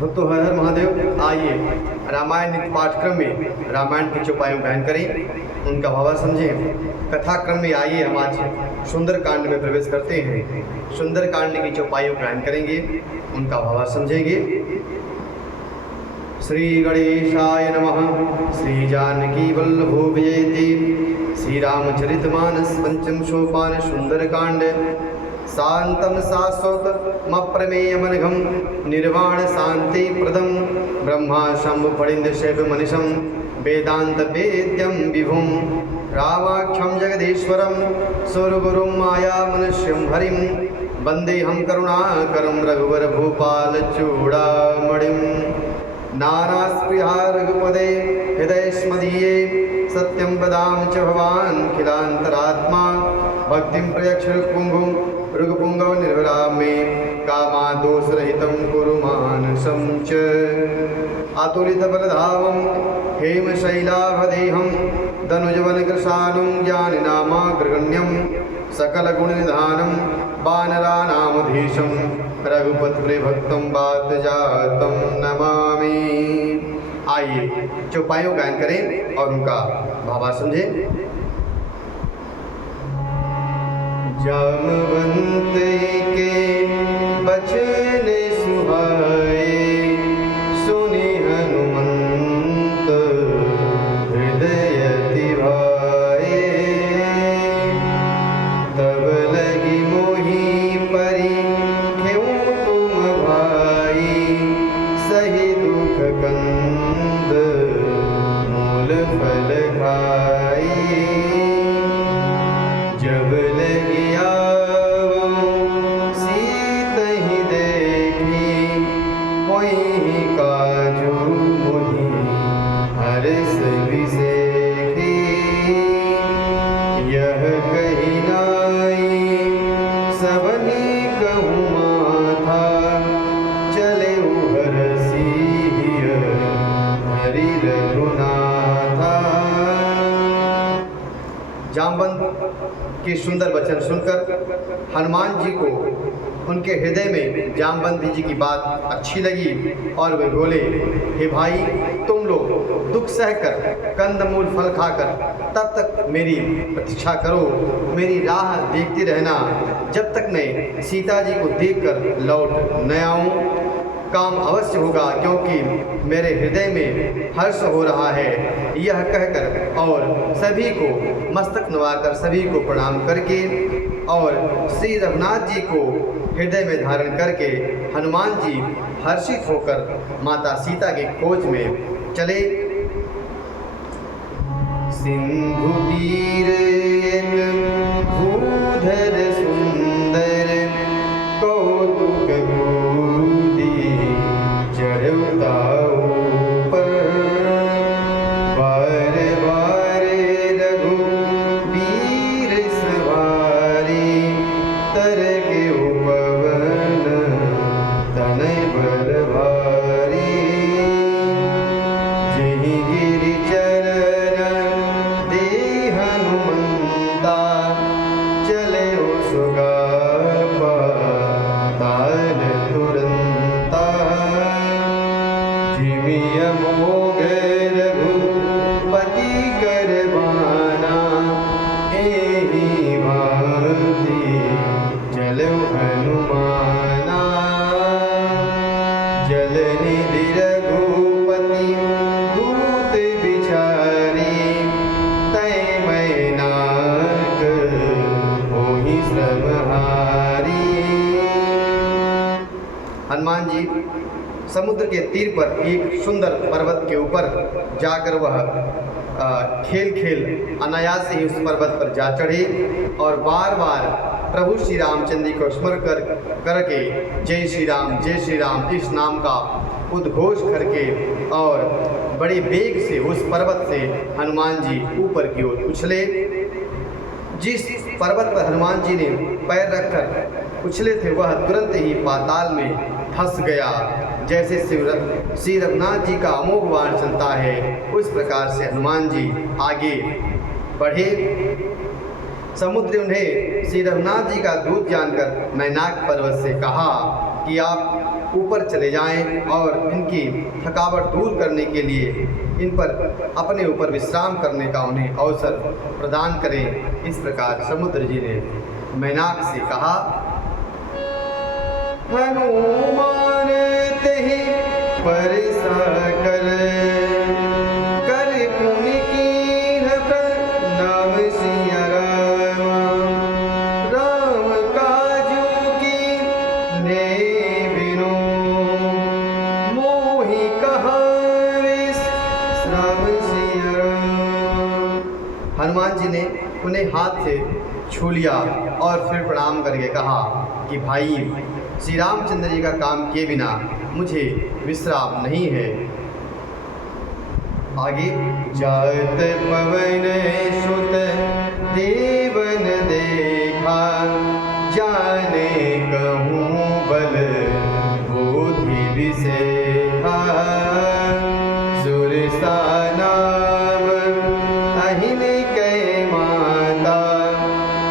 भक्तों हर हर महादेव। आइए रामायण नित्य पाठक्रम में रामायण के चौपायों गायन करें, उनका भाव समझें। कथाक्रम में आइए हम आज सुंदरकांड में प्रवेश करते हैं। सुंदरकांड की चौपायों गायन करेंगे, उनका भाव समझेंगे। श्री गणेशाय नमः। श्री जानकी वल्लभो विजयते। श्री रामचरितमानस पंचम सोपान सुंदरकांड। शांतं शाश्वतमप्रमेयमनघं निर्वाण शांति प्रदं ब्रह्मा शंभु फणीन्द्र शैव मनीषं वेदांत वेद्यं विभुं रामाख्यं जगदीश्वरं सुरगुरुं माया मनुष्यं हरिं वन्देऽहं करुणाकरं रघुवर भूपाल चूड़ामणिं नानास्पृहा रघुपदे हृदयस्मदीये सत्यं वदामि च भवान् खिलान्तरात्मा भक्तिं प्रयच्छ ऋगपुंगव निर्वरामे कामादोषरहितं कुरु मानसं च अतुलितबलधामं हेमशैलाभदेहं दनुजवनकृशानुं ज्ञानिनामाग्रगण्यं सकलगुणनिधानं वानराणामधीशं रघुपतिभक्तं वातजातं नमामि। आइए चौपायों गायन करें और उनका भाव समझें। जामवंत के बचन सुहाए सुनि हनुमंत हृदय तिभाए तब लगी मोही परी क्यों तुम भाई सही दुख कंद मूल फल खाई जब लगी जामवंत के सुंदर वचन सुनकर हनुमान जी को उनके हृदय में जामवंत जी की बात अच्छी लगी और वे बोले, हे भाई तुम लोग दुख सहकर कंदमूल फल खाकर तब तक मेरी प्रतीक्षा करो, मेरी राह देखते रहना जब तक मैं सीता जी को देखकर लौट न आऊँ। काम अवश्य होगा क्योंकि मेरे हृदय में हर्ष हो रहा है। यह कहकर और सभी को मस्तक नवाकर सभी को प्रणाम करके और श्री रघुनाथ जी को हृदय में धारण करके हनुमान जी हर्षित होकर माता सीता के खोज में चले। सिंधु तीर भूधर सुंदर कौतुक हनुमान जी समुद्र के तीर पर एक सुंदर पर्वत के ऊपर जाकर वह खेल खेल अनायास ही उस पर्वत पर जा चढ़े और बार बार प्रभु श्री रामचंद्र जी को स्मरण करके जय श्री राम इस नाम का उद्घोष करके और बड़े वेग से उस पर्वत से हनुमान जी ऊपर की ओर उछले। जिस पर्वत पर हनुमान जी ने पैर रखकर उछले थे वह तुरंत ही पाताल में धंस गया। जैसे श्री रघुनाथ जी का अमोघ बाण चलता है उस प्रकार से हनुमान जी आगे बढ़े। समुद्र उन्हें श्री रघुनाथ जी का दूत जानकर मैनाक पर्वत से कहा कि आप ऊपर चले जाएं और इनकी थकावट दूर करने के लिए इन पर अपने ऊपर विश्राम करने का उन्हें अवसर प्रदान करें। इस प्रकार समुद्र जी ने मैनाक से कहा। हनुमान तेहि परिसा कर पुण्य कीन्ह प्रणाम सिया राम। राम काजू कीन्हे बिनु मोहि कहा विश्राम सिया राम। हनुमान जी ने उन्हें हाथ से छू लिया और फिर प्रणाम करके कहा कि भाई, श्री रामचंद्र जी का काम किए बिना मुझे विश्राम नहीं है। आगे जात पवन सुत देवन देखा, जाने कहूँ बल बुद्धि विसेखा। सुरसा नाम अहिन कै माता,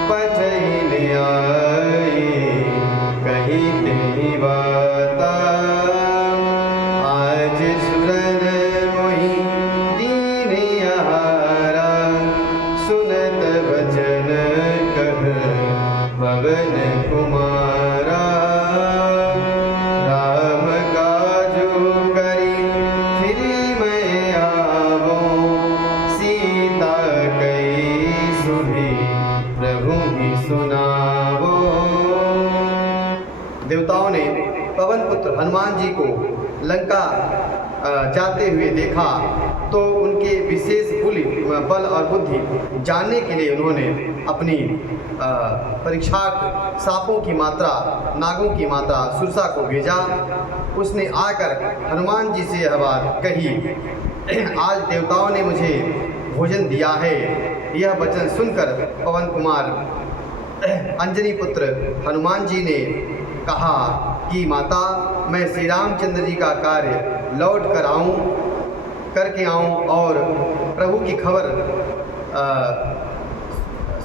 पठिन आए कही तेहि बाता। आज सुरन मोहि दीन आहारा, सुनत वचन कह पवन कुमारा। राम काजू करी फिरि मैं आवो, सीता कई सुधि प्रभु ही सुनावो। देवताओं ने पवन पुत्र हनुमान जी को लंका जाते हुए देखा तो उनके विशेष बल और बुद्धि जानने के लिए उन्होंने अपनी परीक्षा सांपों की मात्रा, नागों की मात्रा सुरसा को भेजा। उसने आकर हनुमान जी से यह बात कही, आज देवताओं ने मुझे भोजन दिया है। यह वचन सुनकर पवन कुमार अंजनी पुत्र हनुमान जी ने कहा कि माता, मैं श्री रामचंद्र जी का कार्य लौट कर करके आऊँ और प्रभु की खबर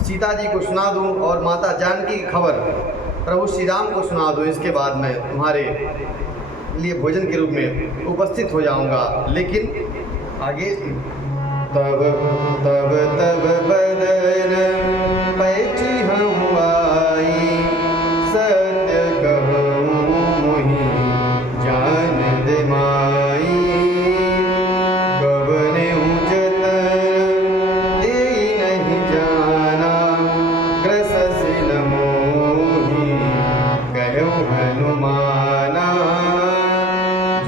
सीता जी को सुना दूँ और माता जानकी की खबर प्रभु श्री राम को सुना दूँ। इसके बाद मैं तुम्हारे लिए भोजन के रूप में उपस्थित हो जाऊँगा। लेकिन आगे तब तब तब बदन पैठी हम आई, सत्य कहूँ मोहि जान दे माई। कवने जतन दे नहीं जाना, ग्रसस न मोहि कहूँ हनुमाना।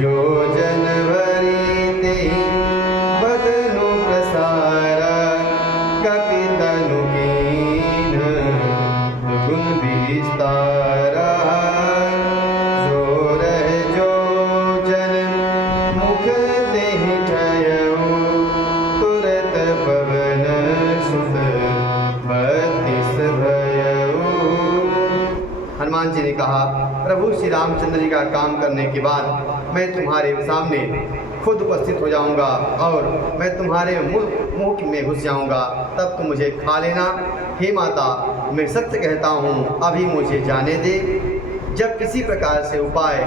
जो जनवरी ते बदनु प्रसारा, कपितनु कीन गुण विस्तारा। जो रह जो जन मुख तेहि ठयऊ, तुरत पवन सुत बत्तीस भयऊ। हनुमान जी ने कहा, प्रभु श्री रामचंद्र जी का काम करने के बाद मैं तुम्हारे सामने खुद उपस्थित हो जाऊंगा और मैं तुम्हारे मुंह में घुस जाऊंगा, तब तुम मुझे खा लेना। हे माता, मैं सत्य कहता हूँ, अभी मुझे जाने दे। जब किसी प्रकार से उपाय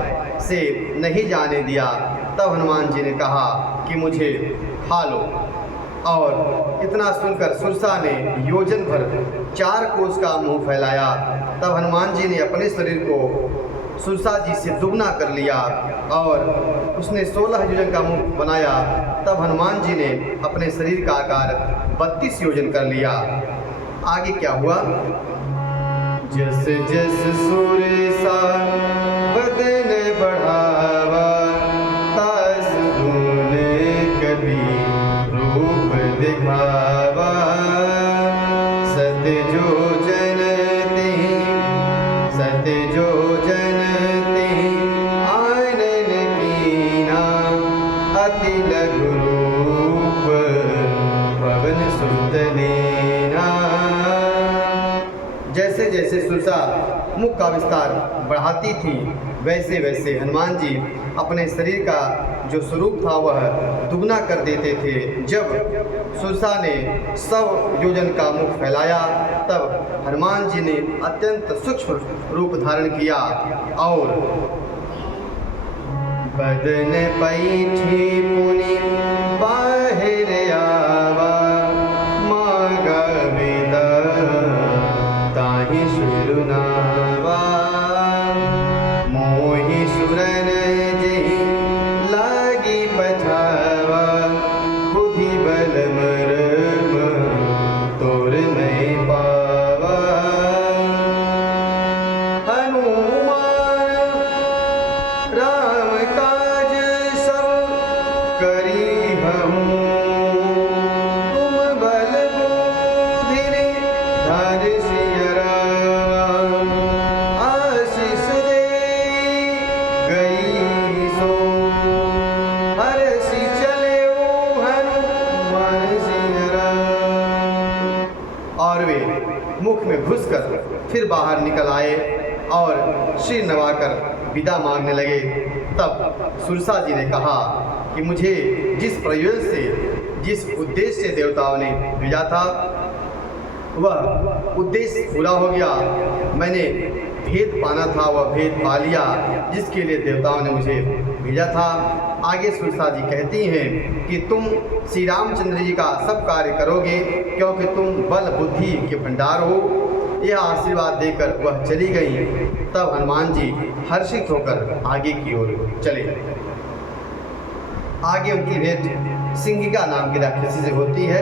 से नहीं जाने दिया, तब हनुमान जी ने कहा कि मुझे खा लो। और इतना सुनकर सुरसा ने योजन भर 4 कोस का मुंह फैलाया। तब हनुमान जी ने अपने शरीर को सुरसा जी से दुगना कर लिया और उसने 16 योजन का मुंह बनाया। तब हनुमान जी ने अपने शरीर का आकार 32 योजन कर लिया। आगे क्या हुआ? जस जस सुरसा बदन बढ़ावा, तास गुण कभी रूप दिखावा। सत्य जो जन तिहि, सत्य जो जन तिहि आनन कीना, अति लघु रूप पवन सुत लेना। जैसे जैसे सुरसा मुख का विस्तार बढ़ाती थी, वैसे वैसे हनुमान जी अपने शरीर का जो स्वरूप था वह दुगना कर देते थे। जब सुरसा ने 100 योजन का मुख फैलाया, तब हनुमान जी ने अत्यंत सूक्ष्म रूप धारण किया और बदन पैठी पुनि बाहिर आवा मागा विदा ताहि सुरुनावा मोहि सुरन जेहि लागी पछावा बुद्धि बल मरम तोर मैं पावा हनुमान राम काज सब करी हूँ तुम बल बुद्धि धर सियरा आशीष दे गई सो हरसि चले हनुमान सियरा। और वे मुख में घुसकर फिर बाहर निकल आए और सिर नवाकर विदा मांगने लगे। तब सुरसा जी ने कहा कि मुझे जिस प्रयोजन से, जिस उद्देश्य से देवताओं ने भेजा था वह उद्देश्य पूरा हो गया। मैंने भेद पाना था, वह भेद पा लिया जिसके लिए देवताओं ने मुझे भेजा था। आगे सुरसा जी कहती हैं कि तुम श्री रामचंद्र जी का सब कार्य करोगे क्योंकि तुम बल बुद्धि के भंडार हो। यह आशीर्वाद देकर वह चली गई। तब हनुमान जी हर्षित होकर आगे की ओर चले। आगे उनकी भेंट सिंहिका नाम की राक्षसी से होती है,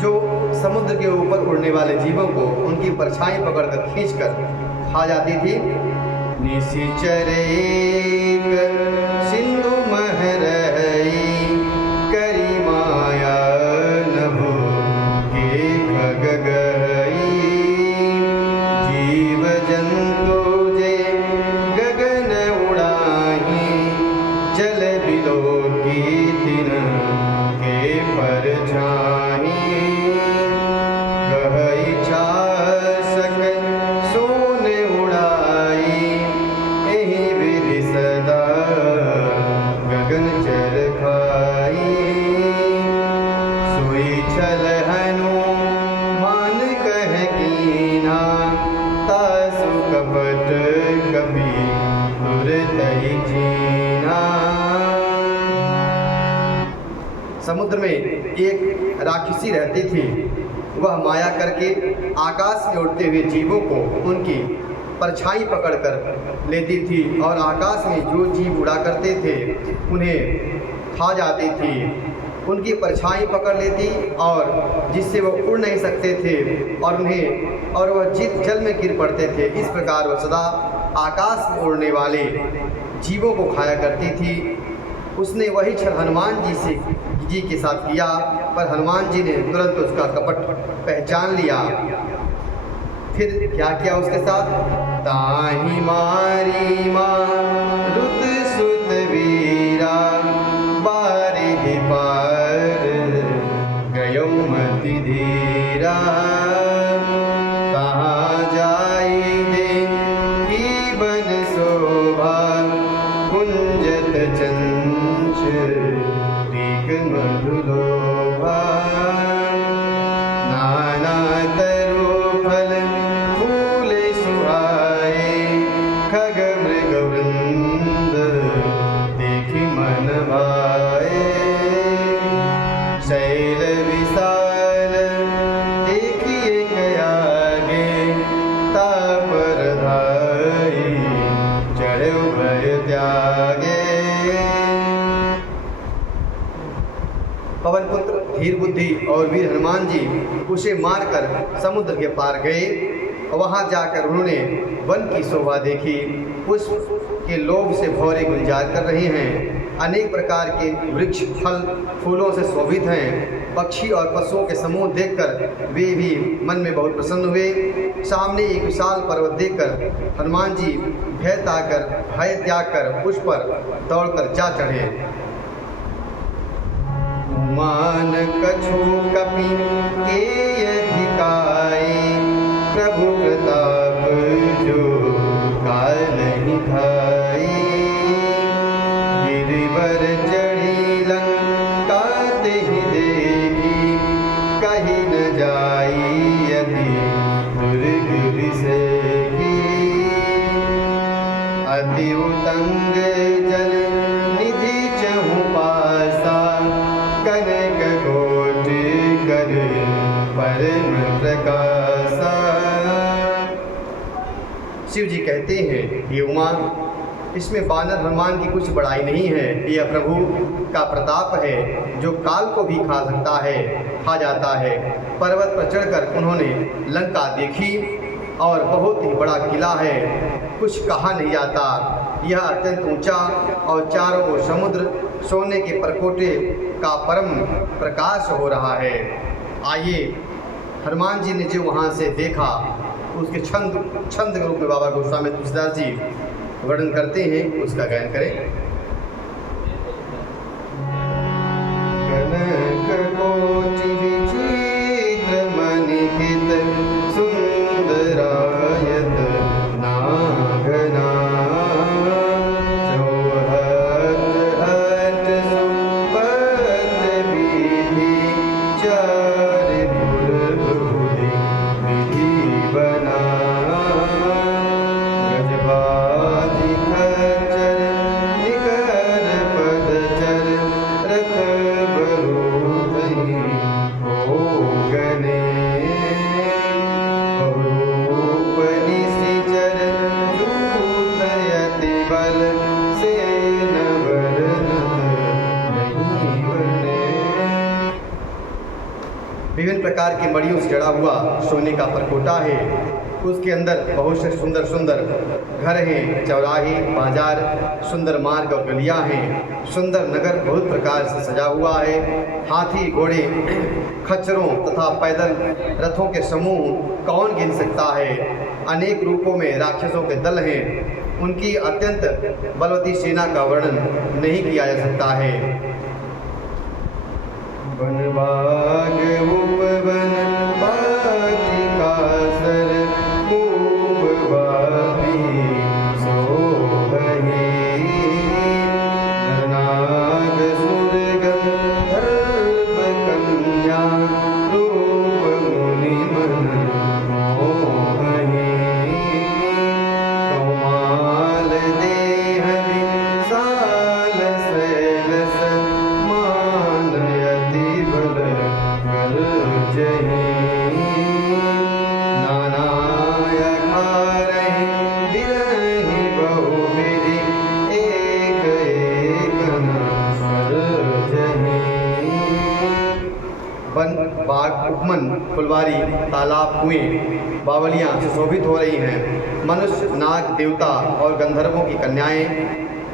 जो समुद्र के ऊपर उड़ने वाले जीवों को उनकी परछाई पकड़कर खींचकर खा जाती थी। निशिचर एक सिंधु महरई करी माया नभो के खग गई जीव जंतु जे गगन उड़ाही जल बिलो की दिन के परछाई गहई छासक सोन उड़ाई एहि विधि सदा गगन चर खाई सोई छल हनुमान कह कीना तासु कपट कपि दुर्दयि जीना। समुद्र में एक राक्षसी रहती थी। वह माया करके आकाश में उड़ते हुए जीवों को उनकी परछाई पकड़कर लेती थी और आकाश में जो जीव उड़ा करते थे उन्हें खा जाती थी। उनकी परछाई पकड़ लेती और जिससे वो उड़ नहीं सकते थे और वह जल में गिर पड़ते थे। इस प्रकार वह सदा आकाश में उड़ने वाले जीवों को खाया करती थी। उसने वही छल हनुमान जी के साथ किया, पर हनुमान जी ने तुरंत उसका कपट पहचान लिया। फिर क्या किया उसके साथ? ताहि मारी मारुत सुत वीरा बारिधि पार गयो मति धीरा कहाँ जाई देखी बन शोभा कुंजत चंच मधुलोभा नाना तरु फल फूल सुहाए खग मृग वृंद देखी मन भाए शैल विशाल देखिए गयागे तापर धाई चढ़े भय त्यागे। पवन पुत्र धीर बुद्धि और वीर हनुमान जी उसे मारकर समुद्र के पार गए। वहां जाकर उन्होंने वन की शोभा देखी। पुष्प के लोभ से भौरे गुंजार कर रहे हैं। अनेक प्रकार के वृक्ष फल फूलों से शोभित हैं। पक्षी और पशुओं के समूह देखकर वे भी मन में बहुत प्रसन्न हुए। सामने एक विशाल पर्वत देखकर हनुमान जी भय त्याग कर उस पर दौड़कर जा चढ़े। मान कछु कपि के अधिकाई प्रभु प्रताप जो काल नहीं खाई गिरिवर चढ़ी लंका तेहि देखी कहीं न जाई यदि दुर्गिरि से अति उतंग जल शिव जी कहते हैं, ये उमा, इसमें बानर हनुमान की कुछ बड़ाई नहीं है। यह प्रभु का प्रताप है जो काल को भी खा सकता है, खा जाता है। पर्वत पर चढ़कर उन्होंने लंका देखी और बहुत ही बड़ा किला है, कुछ कहा नहीं जाता। यह अत्यंत ऊंचा और चारों ओर समुद्र, सोने के परकोटे का परम प्रकाश हो रहा है। आइए, हनुमान जी ने जो वहाँ से देखा उसके छंद के रूप में बाबा गोस्वामी तुलसीदास जी वर्णन करते हैं, उसका गायन करें। कनक कोटि विचित्र मणिहित सुंदरायत नागना चौहत हट सुपत विधि चारिपुर बुधि विधि बना गजबाधि खच्चर निकर पदचर रथ बरूधहि हो गने बहुरूप निशिचर जूथयति बल सेन वर्णत नहीं बने। विभिन्न प्रकार की मड़ियों से जड़ा हुआ सोने का परकोटा है। उसके अंदर बहुत से सुंदर सुंदर घर हैं, चौराहे, बाजार, सुंदर मार्ग और गलियां हैं। सुंदर नगर बहुत प्रकार से सजा हुआ है। हाथी, घोड़े, खच्चरों तथा पैदल रथों के समूह कौन गिन सकता है। अनेक रूपों में राक्षसों के दल हैं। उनकी अत्यंत बलवती सेना का वर्णन नहीं किया जा सकता है। वन बाग उपवन बाटिका सर खूब बाबी सोहई नरनाग सुरगन गर्भ कन्या रूप मुनि मन मोहई कौमाल देह विशाल शैलस मानयति बल गर्जहि नानायकारहि बिरहि बहुविधि एक एकन सर्जहि। वन, बाग, उपवन, फुलवारी, तालाब, कुएं, बावलियाँ सुशोभित हो रही हैं। मनुष्य, नाग, देवता और गंधर्वों की कन्याएं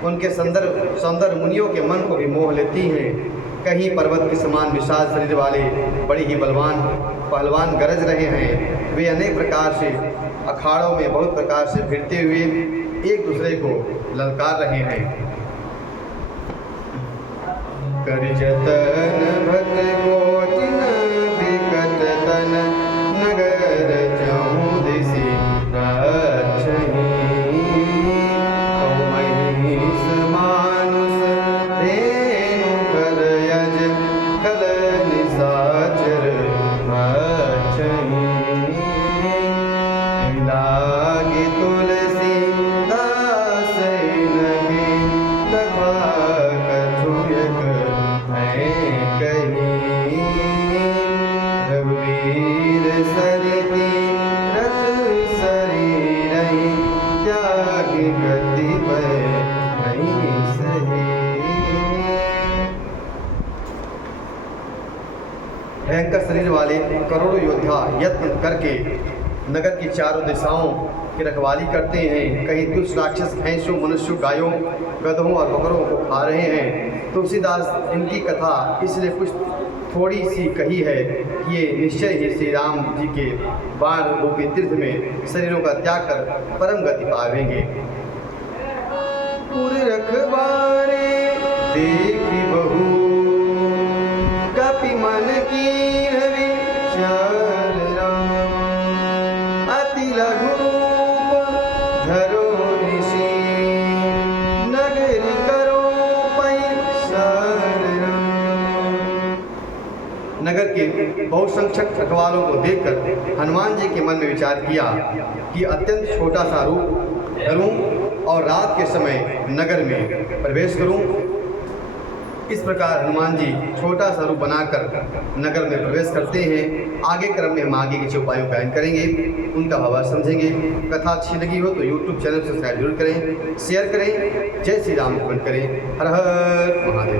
उनके सौंदर्य मुनियों के मन को भी मोह लेती हैं। कहीं पर्वत के समान विशाल शरीर वाले बड़ी ही बलवान पहलवान गरज रहे हैं। वे अनेक प्रकार से अखाड़ों में बहुत प्रकार से भिड़ते हुए एक दूसरे को ललकार रहे हैं। कर जतन भट कोटिन विकट तन नगर चहु दिसि रक्षहि महिष मानुष धेनु कर यज कल निशाचर भक्षहि लागी तुलसी दास नगे तथा कछुयक है कही रघुवीर सरिति रथ शरीरहि त्यागी गति पर नहीं सही। भयंकर शरीर वाले करोड़ों योद्धा यत्न करके नगर की चारों दिशाओं की रखवाली करते हैं। कहीं दुष्ट राक्षस भैंसों, मनुष्यों, गायों, गधों और बकरों को खा रहे हैं। तुलसीदास इनकी कथा इसलिए कुछ थोड़ी सी कही है कि ये निश्चय ही श्री राम जी के बाण रूपी तीर्थ में शरीरों का त्याग कर परम गति पावेंगे। पुर रखवारे देखी बहू कपि मन की विचार राम अति लघु रूप धरो निशी नगरी करो पैसार राम। नगर के बहुसंख्यक रखवालों को देखकर हनुमान जी के मन में विचार किया कि अत्यंत छोटा सा रूप धरूं और रात के समय नगर में प्रवेश करूं। इस प्रकार हनुमान जी छोटा सा रूप बनाकर नगर में प्रवेश करते हैं। आगे क्रम में हम आगे के उपायों का गायन करेंगे, उनका भावार्थ समझेंगे। कथा अच्छी लगी हो तो यूट्यूब चैनल सब्सक्राइब जरूर करें, शेयर करें। जय श्री राम कमेंट करें। हर हर महादेव।